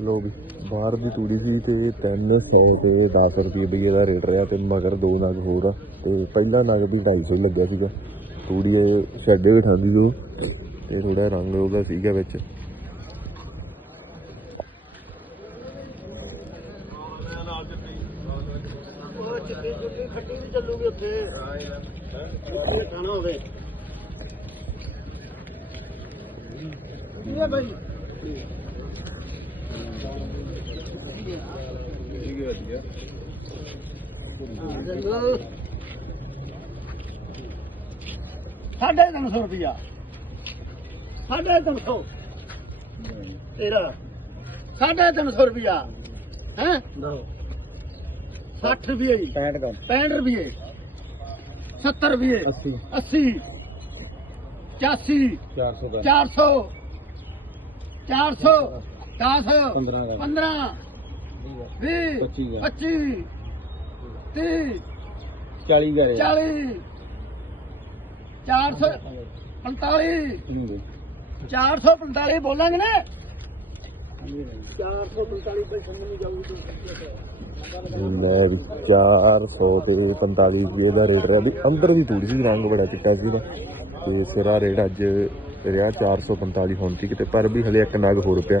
ਲੋ ਵੀ, ਬਾਹਰ ਦੀ ਤੂੜੀ ਸੀ ਤੇ 300 ਤੇ 10 ਰੁਪਏ ਦੀ ਦਾ ਰੇਟ ਰਿਹਾ ਤੇ ਮਗਰ ਦੋ ਨਗ ਹੋਰ ਆ ਤੇ ਪਹਿਲਾ ਨਗ ਵੀ 250 ਲੱਗਿਆ ਸੀਗਾ। ਤੂੜੀ ਛੱਡੇ ਬਿਠਾਉਂਦੀ ਜੋ ਤੇ ਥੋੜਾ ਰੰਗ ਉਹਦਾ ਸੀਗਾ ਵਿੱਚ। ਚੱਲੂਗੀ ਉੱਥੇ ਇਹ ਖਾਣਾ ਹੋਵੇ ਇਹ ਭਾਈ ਸਾਢੇ ਤਿੰਨ ਸੌ ਰੁਪਿਆ ਸਾਢੇ ਤਿੰਨ ਸੌ। ਤੇਰਾ। ਸਾਢੇ ਤਿੰਨ ਸੌ ਰੁਪਿਆ ਹੈ? 60 ਰੁਪਏ ਜੀ। 65 ਦਾ। 65 ਰੁਪਏ। 70 ਰੁਪਏ। 80 80 85 400 ਦਾ 400 400 10 15 ਦਾ। 15 20 25 25 30 40 ਗਏ। ਰੇਟ ਰਿਹਾ। ਵੀ ਅੰਦਰ ਦੀ ਧੂੜ ਸੀ ਰੰਗ ਬੜਾ ਚਿੱਟਾ ਸੀ ਦਾ ਤੇ ਸਿਰਾ ਰੇਟ ਅੱਜ ਰਿਹਾ 445 ਹੁਣ ਸੀ ਕਿਤੇ ਪਰ ਵੀ ਹਲੇ ਇੱਕ ਨਗ ਹੋਰ ਪਿਆ।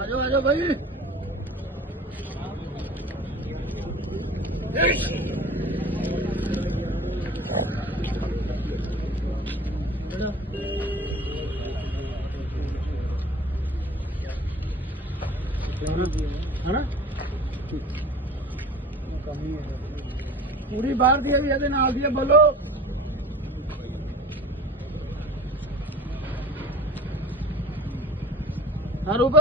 ਆਜੋ ਆਜੋ ਭਾਈ ਹਣਾ ਪੂਰੀ ਬਾਹਰ ਦੀ ਹੈ ਵੀ, ਇਹਦੇ ਨਾਲ ਦੀ ਹੈ ਬੋਲੋ। ਹਾਂ ਰੂਪ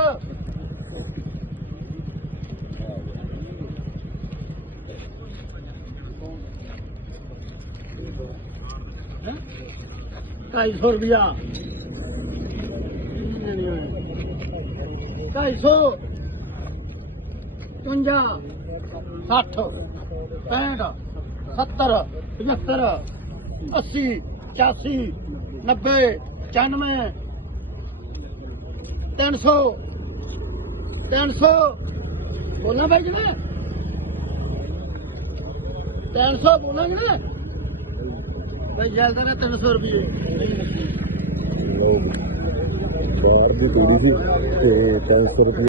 ਹੈਂ? ਢਾਈ ਸੌ ਰੁਪਿਆ ਢਾਈ ਸੌ। ਪੰਜਾ ਸੱਠ। ਪੈਂਹਠ। ਸੱਤਰ। ਪਝੱਤਰ। ਅੱਸੀ। ਚਾਸੀ ਨੱਬੇ। ਪਚਾਨਵੇਂ ਤਿੰਨ ਸੌ। ਤਿੰਨ ਸੌ। ਬੋਲਾਂ ਭਾਈ ਜੀ ਮੈਂ। ਤਿੰਨ ਸੌ ਬੋਲਾਂਗੇ ਨਾ ਭਾਈ ਜਲਦਾ ਨਾ 300 ਰੁਪਏ ਬਾਹਰ ਦੀ ਕੁੜੀ ਸੀ ਤੇ 300 ਰੁਪਏ